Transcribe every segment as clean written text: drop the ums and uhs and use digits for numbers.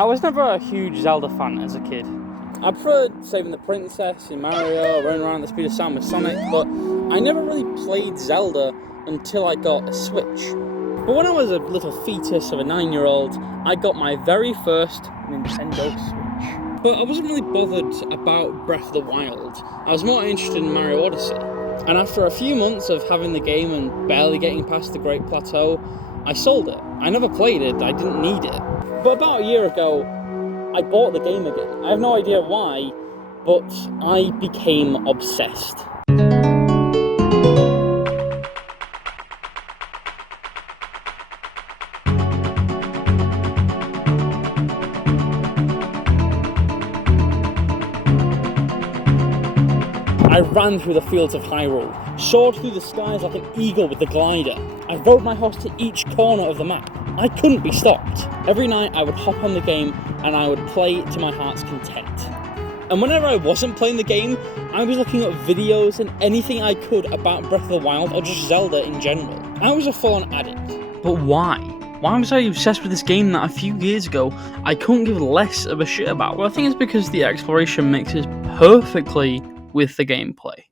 I was never a huge Zelda fan as a kid. I preferred saving the princess in Mario, running around at the speed of sound with Sonic, but I never really played Zelda until I got a Switch. But when I was a little fetus of a 9-year-old, I got my very first Nintendo Switch. But I wasn't really bothered about Breath of the Wild. I was more interested in Mario Odyssey. And after a few months of having the game and barely getting past the Great Plateau, I sold it. I never played it, I didn't need it. But about a year ago, I bought the game again. I have no idea why, but I became obsessed. I ran through the fields of Hyrule, soared through the skies like an eagle with the glider. I rode my horse to each corner of the map. I couldn't be stopped. Every night I would hop on the game and I would play to my heart's content. And whenever I wasn't playing the game, I was looking at videos and anything I could about Breath of the Wild or just Zelda in general. I was a full-on addict. But why? Why was I obsessed with this game that a few years ago I couldn't give less of a shit about? Well, I think it's because the exploration mixes perfectly with the gameplay.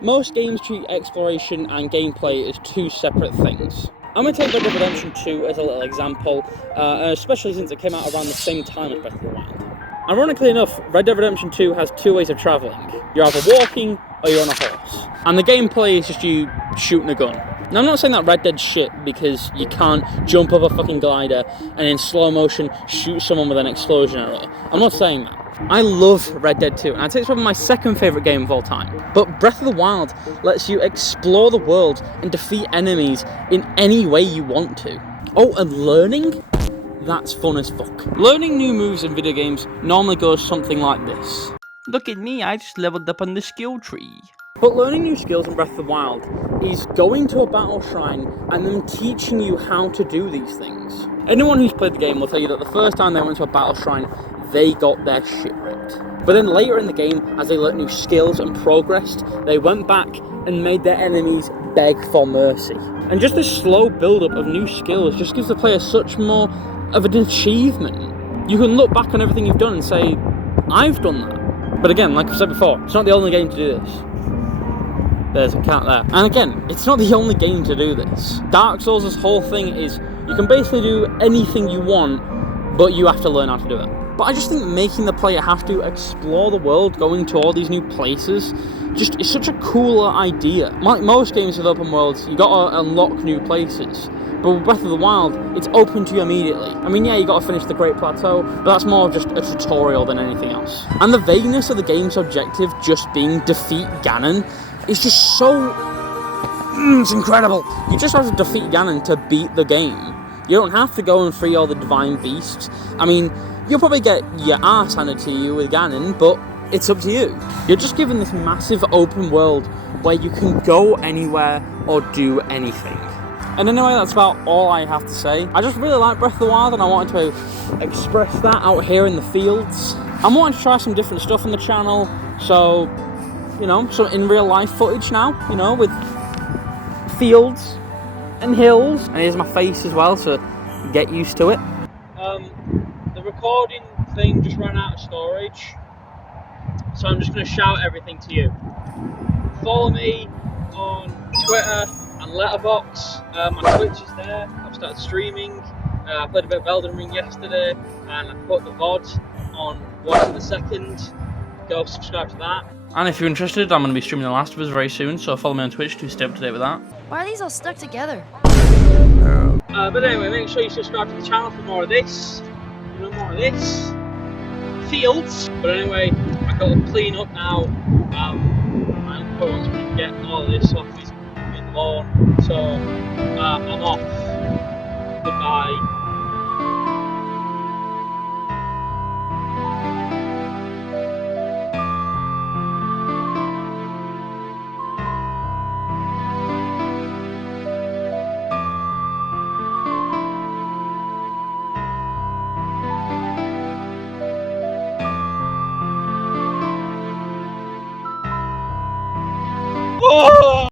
Most games treat exploration and gameplay as two separate things. I'm going to take Red Dead Redemption 2 as a little example, especially since it came out around the same time as Breath of the Wild. Ironically enough, Red Dead Redemption 2 has two ways of travelling. You're either walking or you're on a horse. And the gameplay is just you shooting a gun. Now, I'm not saying that Red Dead's shit because you can't jump up a fucking glider and in slow motion shoot someone with an explosion arrow. I'm not saying that. I love Red Dead 2, and I'd say it's probably my second favourite game of all time. But Breath of the Wild lets you explore the world and defeat enemies in any way you want to. Oh, and learning? That's fun as fuck. Learning new moves in video games normally goes something like this. Look at me, I just leveled up on the skill tree. But learning new skills in Breath of the Wild is going to a battle shrine and them teaching you how to do these things. Anyone who's played the game will tell you that the first time they went to a battle shrine, they got their shit ripped. But then later in the game, as they learnt new skills and progressed, they went back and made their enemies beg for mercy. And just this slow build-up of new skills just gives the player such more of an achievement. You can look back on everything you've done and say, I've done that. But again, like I've said before, it's not the only game to do this. There's a cat there. And again, it's not the only game to do this. Dark Souls' whole thing is, you can basically do anything you want, but you have to learn how to do it. But I just think making the player have to explore the world, going to all these new places, just is such a cooler idea. Like most games with open worlds, you gotta unlock new places. But with Breath of the Wild, it's open to you immediately. I mean, yeah, you gotta finish the Great Plateau, but that's more just a tutorial than anything else. And the vagueness of the game's objective just being defeat Ganon is just so... it's incredible. You just have to defeat Ganon to beat the game. You don't have to go and free all the divine beasts. I mean, you'll probably get your arse handed to you with Ganon, but it's up to you. You're just given this massive open world where you can go anywhere or do anything. And anyway, that's about all I have to say. I just really like Breath of the Wild and I wanted to express that out here in the fields. I'm wanting to try some different stuff on the channel, so, you know, some in real life footage now, you know, with fields and hills. And here's my face as well, so get used to it. The recording thing just ran out of storage, so I'm just going to shout everything to you. Follow me on Twitter and Letterboxd. My Twitch is there. I've started streaming. I played a bit of Elden Ring yesterday, and I put the VOD on Wozzer the 2nd. Go subscribe to that. And if you're interested, I'm going to be streaming The Last of Us very soon, so follow me on Twitch to stay up to date with that. Why are these all stuck together? But anyway, make sure you subscribe to the channel for more of this. You know, more of this. Fields. But anyway, I've got to clean up now. And probably wants me to get all of this off his lawn. So